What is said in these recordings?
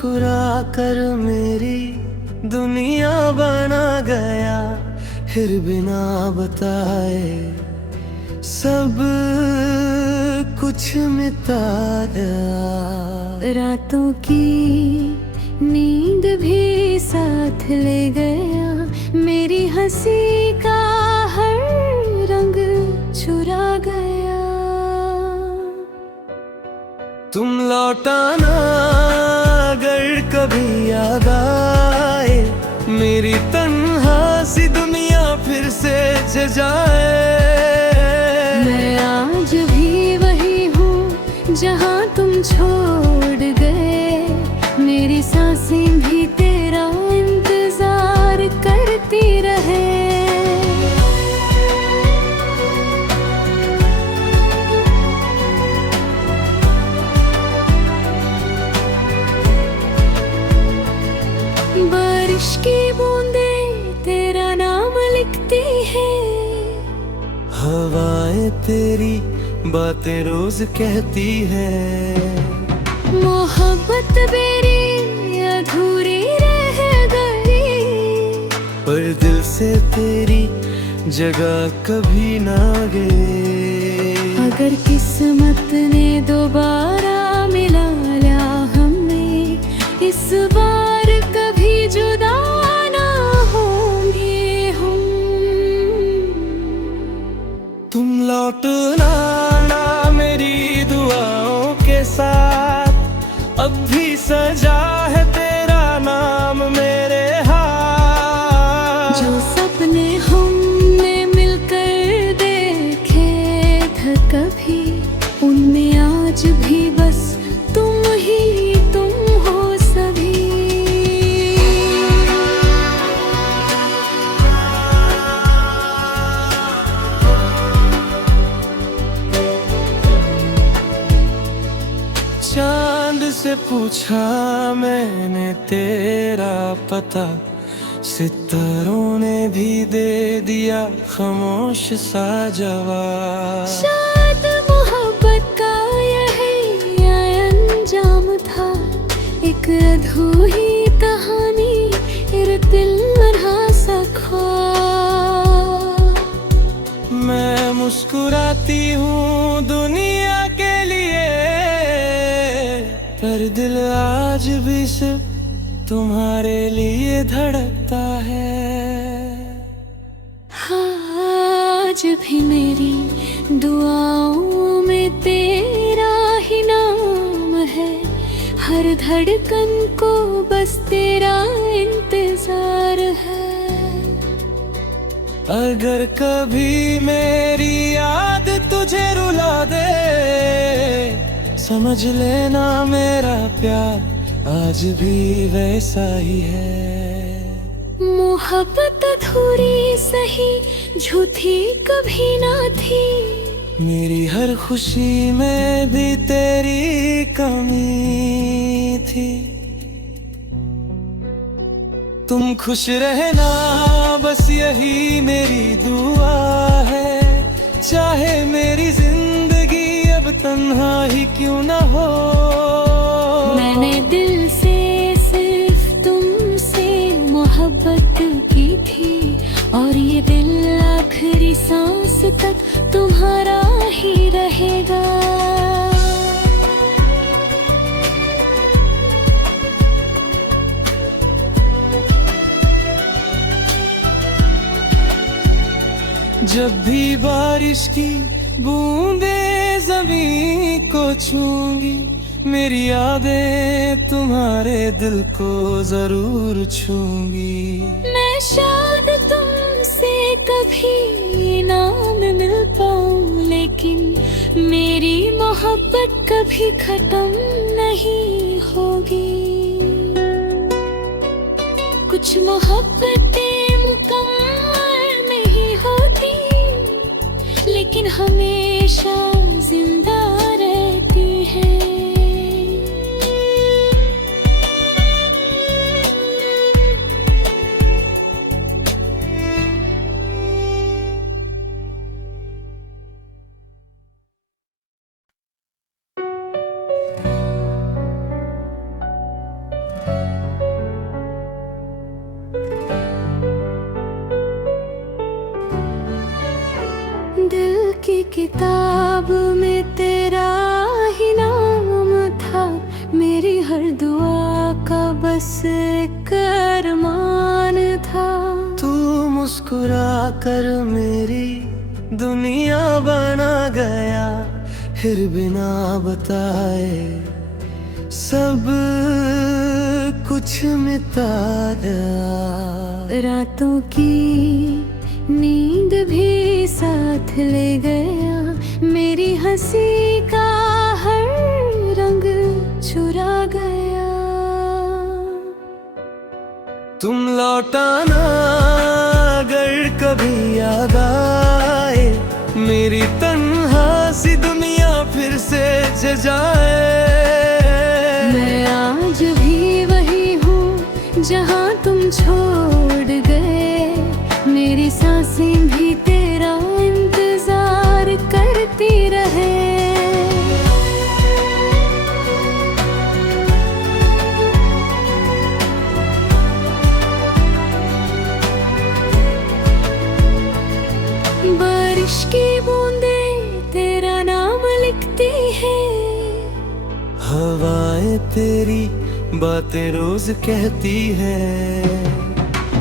मुस्कुरा कर मेरी दुनिया बना गया, फिर बिना बताए सब कुछ मिटा गया। रातों की नींद भी साथ ले गया, मेरी हंसी का हर रंग चुरा गया। तुम लौटाना अगर कभी याद आए, मेरी तन्हा सी दुनिया फिर से जजाए। मैं आज भी वही हूँ जहाँ तुम छोड़ गए, मेरी सांसें भी तेरा इंतजार करती रहे। बारिश की बूंदें तेरा नाम लिखती है, हवाएं तेरी बातें रोज कहती है। मोहब्बत मेरी अधूरी रह गई, पर दिल से तेरी जगह कभी ना गई। अगर किस्मत ने दोबारा मिला लिया हमें, इस बार कभी जुदा ना होंगे हम। तुम लौटना ना मेरी दुआओं के साथ, अब भी सजा है तेरा नाम मेरे हाथ। जो सपने हमने मिलकर देखे थे कभी, उनमें आज भी बस तुम ही तुम हो सभी। चांद से पूछा मैंने तेरा पता, सितारों ने भी दे दिया खामोश सा जवाब। शायद मोहब्बत का यही अंजाम था, एक अधूरी कहानी, एक दिल रहा सा ख्वाब। मैं मुस्कुराती हूँ दुनिया के लिए, पर दिल आज भी सिर्फ तुम्हारे लिए धड़कता है। आज भी मेरी दुआओं में तेरा ही नाम है, हर धड़कन को बस तेरा इंतजार है। अगर कभी मेरी याद तुझे रुला दे, समझ लेना मेरा प्यार आज भी वैसा ही है। मोहब्बत अधूरी सही, झूठी कभी ना थी, मेरी हर खुशी में भी तेरी कमी थी। तुम खुश रहना बस यही मेरी दुआ है, चाहे मेरी जिंदगी अब तन्हा ही क्यों ना हो। मैंने दिल से सिर्फ तुमसे मोहब्बत की थी, और ये दिल आखिरी सांस तक तुम्हारा ही रहेगा। जब भी बारिश की बूंदें जमीन को छूंगी, मेरी यादें तुम्हारे दिल को जरूर छूंगी। मैं शायद तुमसे कभी ना मिल पाऊं, लेकिन मेरी मोहब्बत कभी खत्म नहीं होगी। कुछ मोहब्बतें मुकम्मल नहीं होती, लेकिन हमेशा जिंदा रहती हैं। की किताब में तेरा ही नाम था, मेरी हर दुआ का बस एक अरमान था। तू मुस्कुरा कर मेरी दुनिया बना गया, फिर बिना बताए सब कुछ मिटा गया। रातों की नींद भी साथ ले गया, मेरी हंसी का हर रंग चुरा गया। तुम लौटाना अगर कभी याद आए, मेरी तन्हा सी दुनिया फिर से जजाए। मैं आज भी वही हूँ जहाँ तुम छोड़ गए, मेरी सांसें भी तेरा इंतजार करती रहे। बारिश की बूंदें तेरा नाम लिखती है, हवाएं तेरी बातें रोज कहती है।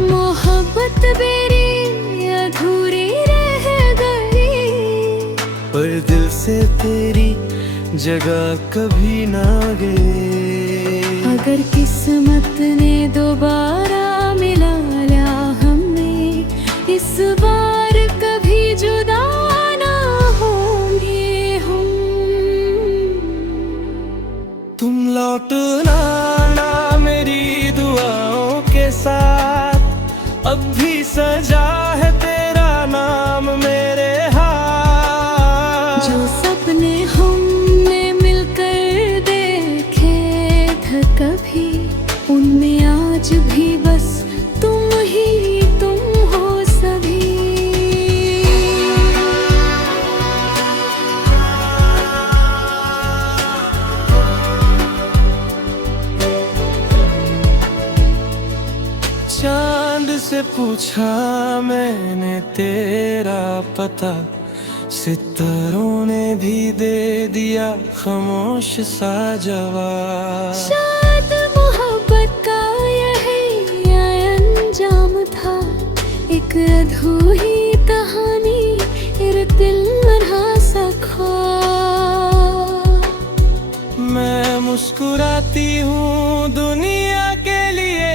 मोहब्बत मेरी अधूरी रह गई, पर दिल से तेरी जगह कभी ना गई। अगर किस्मत ने दोबारा मिला लिया हमें, इस बार कभी जुदा ना होंगे हम। तुम लौटना ना मेरी दुआओं के साथ, अब भी सजा है तेरा नाम मेरे हाथ। जो सपने हमने मिलकर देखे थे कभी, उनमें आज भी बस तुम ही तुम हो सभी। चांद से पूछा मैंने तेरा पता, सितारों ने भी दे दिया खामोश सा जवाब। शायद मोहब्बत का यही अंजाम था, एक अधूरी कहानी, एक दिल मरहा सा ख्वाब। मैं मुस्कुराती हूँ दुनिया के लिए,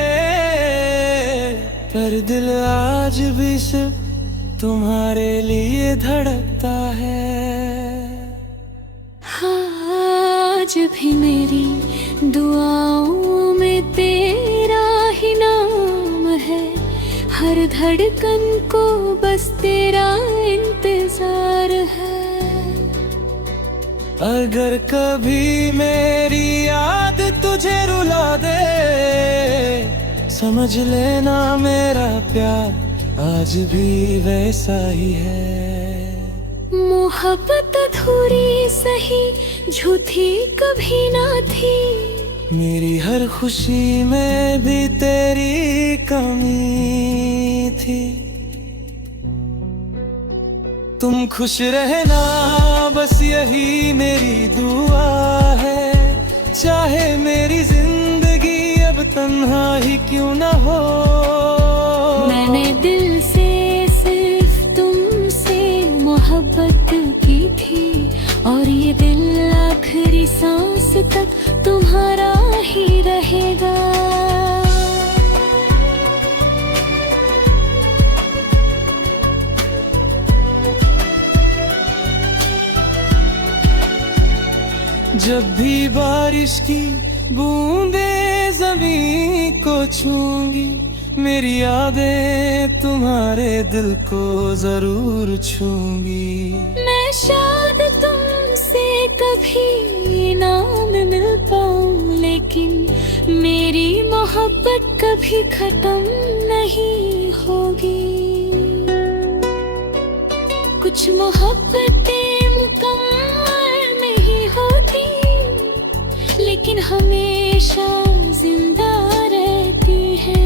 पर दिल आज भी सिर्फ तुम्हारे लिए धड़कता है। आज भी मेरी दुआओं में तेरा ही नाम है, हर धड़कन को बस तेरा इंतजार है। अगर कभी मेरी याद तुझे रुला दे, समझ लेना मेरा प्यार आज भी वैसा ही है। मोहब्बत अधूरी सही, झूठी कभी ना थी, मेरी हर खुशी में भी तेरी कमी थी। तुम खुश रहना बस यही मेरी दुआ है, चाहे मेरी जिंदगी अब तन्हा ही क्यों ना हो। मैंने दिल से सिर्फ तुमसे मोहब्बत की थी, और ये दिल आखिरी सांस तक तुम्हारा ही रहेगा। जब भी बारिश की बूंदें जमीन को छूंगी, मेरी यादें तुम्हारे दिल को जरूर छूंगी। मैं शायद तुमसे कभी ना मिल पाऊं, लेकिन मेरी मोहब्बत कभी खत्म नहीं होगी। कुछ मोहब्बतें मुकम्मल नहीं होती, लेकिन हमेशा जिंदा रहती है।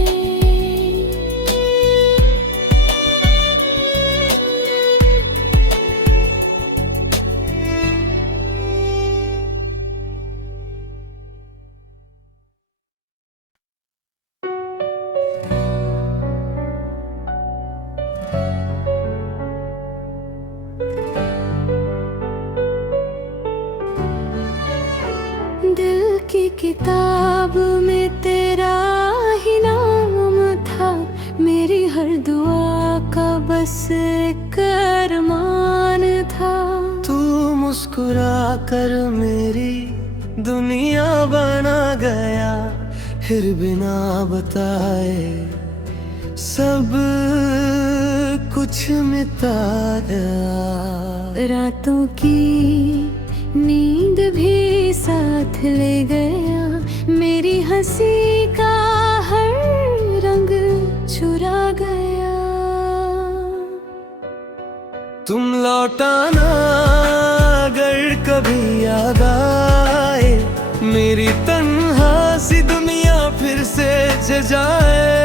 किताब में तेरा ही नाम था, मेरी हर दुआ का बस एक अरमान था। तू मुस्कुरा कर मेरी दुनिया बना गया, फिर बिना बताए सब कुछ मिटा गया। रातों की नींद भी साथ ले गया, मेरी हंसी का हर रंग चुरा गया। तुम लौटाना अगर कभी याद आए, मेरी तन्हा सी दुनिया फिर से जगाए।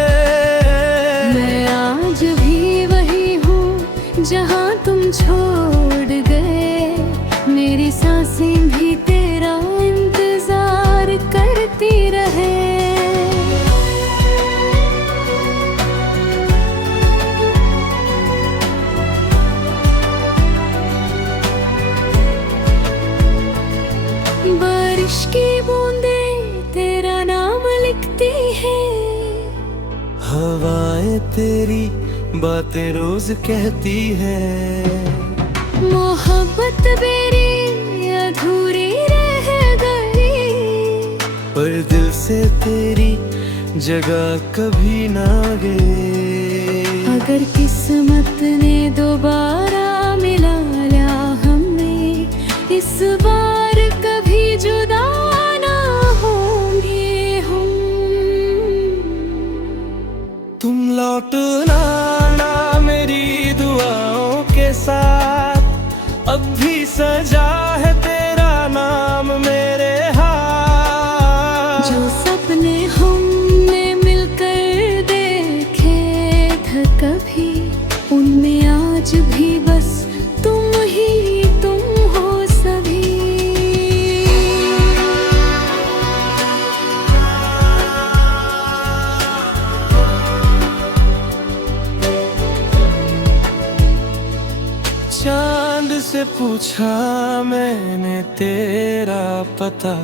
मैं आज भी वही हूँ जहाँ तुम छोड़ गए, मेरी सांसें भी तेरा इंतजार करती रहे। बारिश की बूंदें तेरा नाम लिखती है, हवाएं तेरी बातें रोज कहती है। मोहब्बत मेरी अधूरी रह गई, पर दिल से तेरी जगह कभी ना गई। अगर किस्मत ने दोबारा मिला लिया हमें, इस बार कभी जुदा ना होंगे हम। तुम लौटना ना मेरी दुआओं के साथ, अब भी सजा है तेरा नाम मेरे हाथ। जो सपने हमने मिलकर देखे थे कभी, उनमें आज भी बस तुम ही तुम हो सभी। चांद से पूछा मैंने तेरा पता,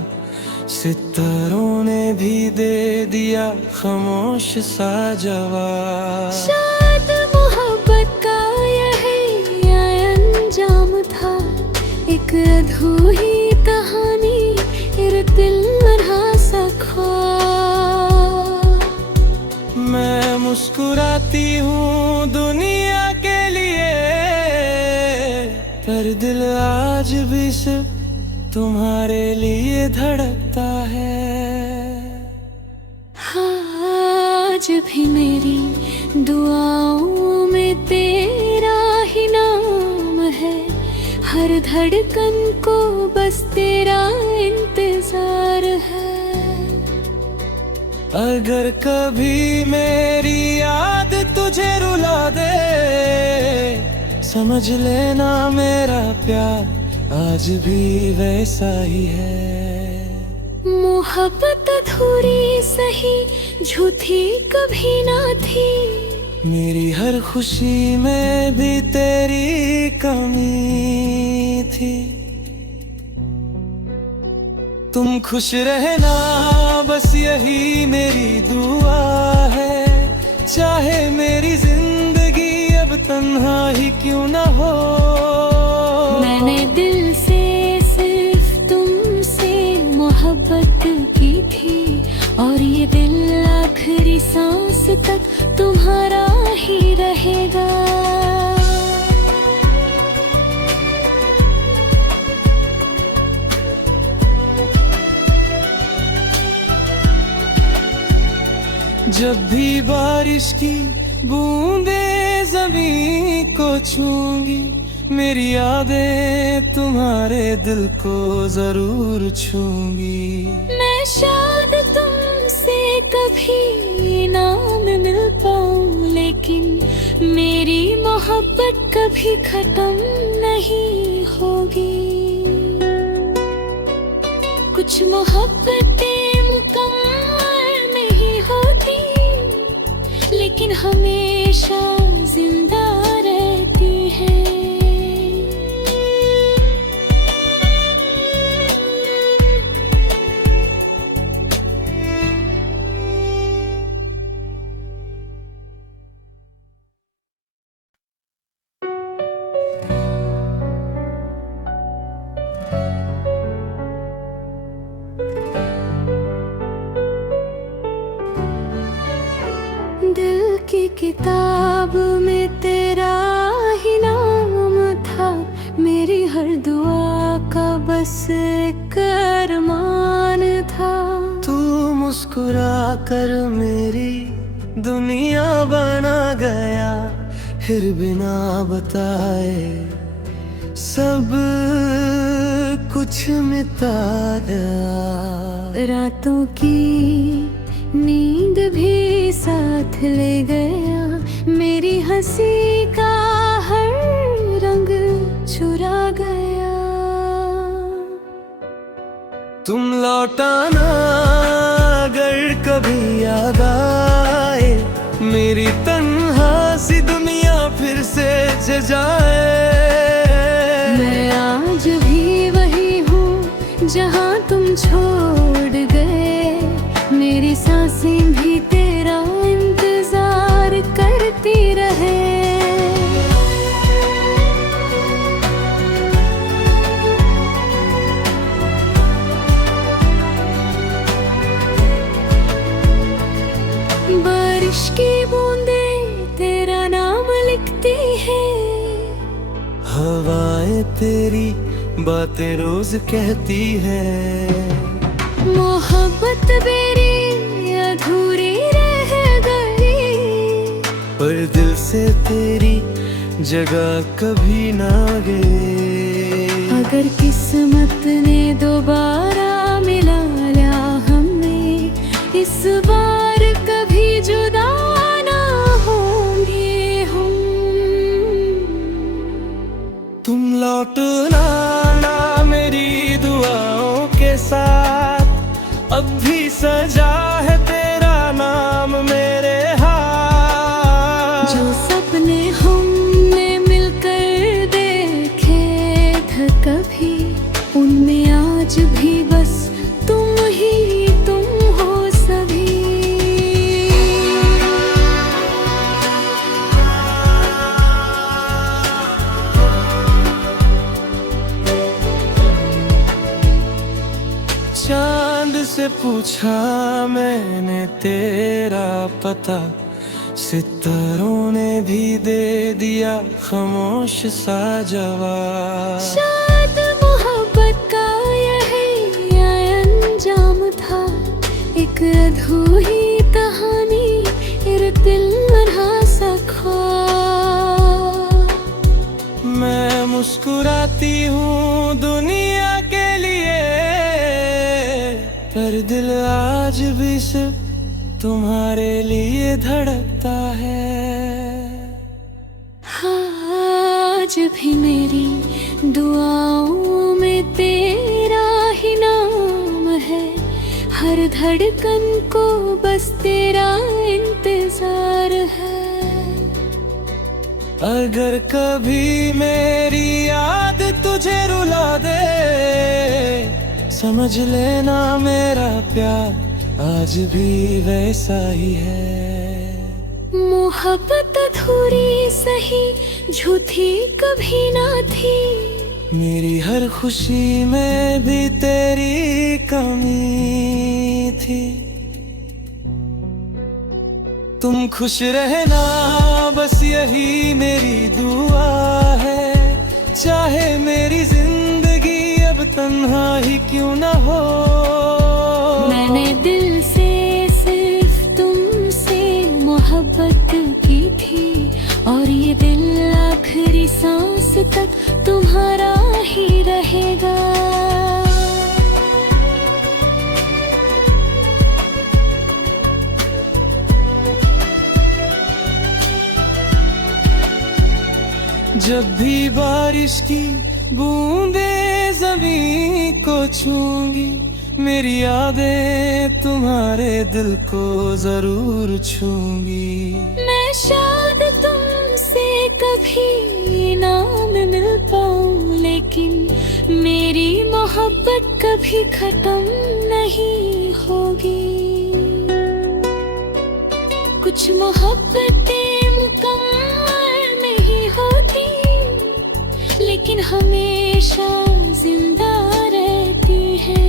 सितारों ने भी दे दिया खामोश सा जवाब। शायद मोहब्बत का यही अंजाम था, एक अधूरी कहानी, एक दिल मरा सा ख्वाब। मैं मुस्कुराती हूँ दुनिया के लिए, पर दिल आज भी सिर्फ तुम्हारे लिए धड़कता है। आज भी मेरी दुआओं में तेरा ही नाम है, हर धड़कन को बस तेरा इंतजार है। अगर कभी मेरी याद तुझे रुला दे, समझ लेना मेरा प्यार आज भी वैसा ही है। मोहब्बत अधूरी सही, झूठी कभी ना थी, मेरी हर खुशी में भी तेरी कमी थी। तुम खुश रहना बस यही मेरी दुआ है, चाहे मेरी जिंदगी अब तन्हा ही क्यों ना हो। मैंने दिल से सिर्फ तुमसे मोहब्बत की थी, और ये दिल आखिरी सांस तक तुम्हारा ही रहेगा। जब भी बारिश की बूंदें ज़मीं को छूंगी, मेरी यादें तुम्हारे दिल को जरूर छूंगी। मैं शायद तुमसे कभी ना मिल पाऊं, लेकिन मेरी मोहब्बत कभी खत्म नहीं होगी। कुछ मोहब्बतें मुकम्मल नहीं होती, लेकिन हमेशा जिंदा रहती हैं। एक अरमान था। तू मुस्कुरा कर मेरी दुनिया बना गया, फिर बिना बताए सब कुछ मिटा गया। रातों की नींद भी साथ ले गया, मेरी हंसी का हर रंग चुरा गया। तुम लौटाना अगर कभी याद आए, मेरी तन्हा सी दुनिया फिर से जाए। मैं आज भी वही हूँ जहाँ तुम छोड़ गए, मेरी सांसें भी तेरा इंतजार करती रहे। बारिश की बूंदें तेरा नाम लिखती है, हवाएं तेरी बातें रोज कहती है। मोहब्बत मेरी अधूरी रह गई, पर दिल से तेरी जगह कभी ना गई। अगर किस्मत ने दोबारा मिला लिया हमें, इस बार कभी जुदा ना होंगे हम। तुम लौटना ना मेरी दुआओं के साथ, अब भी सजा है तेरा नाम मेरे हाथ। जो सपने हमने मिलकर देखे थे कभी, उनमें आज भी बस तुम ही तुम हो सभी। चांद से पूछा मैंने तेरा पता, सितारों ने भी दे दिया खामोश सा जवाब। शायद मोहब्बत का यही अंजाम था, एक अधूरी कहानी, एक दिल रहा सा ख्वाब। मैं मुस्कुराती हूँ दुनिया के लिए, पर दिल आज भी सिर्फ तुम्हारे लिए धड़कता है। आज भी मेरी दुआओं में तेरा ही नाम है, हर धड़कन को बस तेरा इंतजार है। अगर कभी मेरी याद तुझे रुला दे, समझ लेना मेरा प्यार आज भी वैसा ही है। मोहब्बत अधूरी सही, झूठी कभी ना थी, मेरी हर खुशी में भी तेरी कमी थी। तुम खुश रहना बस यही मेरी दुआ है, चाहे मेरी जिंदगी अब तन्हा ही क्यों ना हो। मैंने दिल से सिर्फ तुमसे मोहब्बत की थी, और ये दिल आखिरी सांस तक तुम्हारा ही रहेगा। जब भी बारिश की बूंदें जमीन को छूंगी, मेरी यादें तुम्हारे दिल को जरूर छूंगी। मैं शायद तुमसे कभी ना मिल पाऊं, लेकिन मेरी मोहब्बत कभी खत्म नहीं होगी। कुछ मोहब्बतें मुकम्मल नहीं होती, लेकिन हमेशा जिंदा रहती हैं।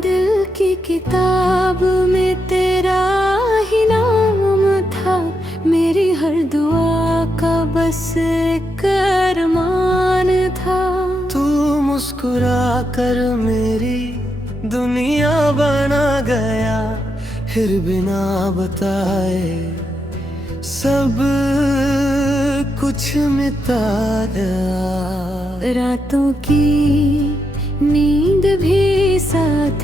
दिल की किताब में तेरा ही नाम था, मेरी हर दुआ का बस एक अरमान था। तू मुस्कुरा कर मेरी दुनिया बना गया, फिर बिना बताए सब कुछ मिटा गया। रातों की नींद भी साथ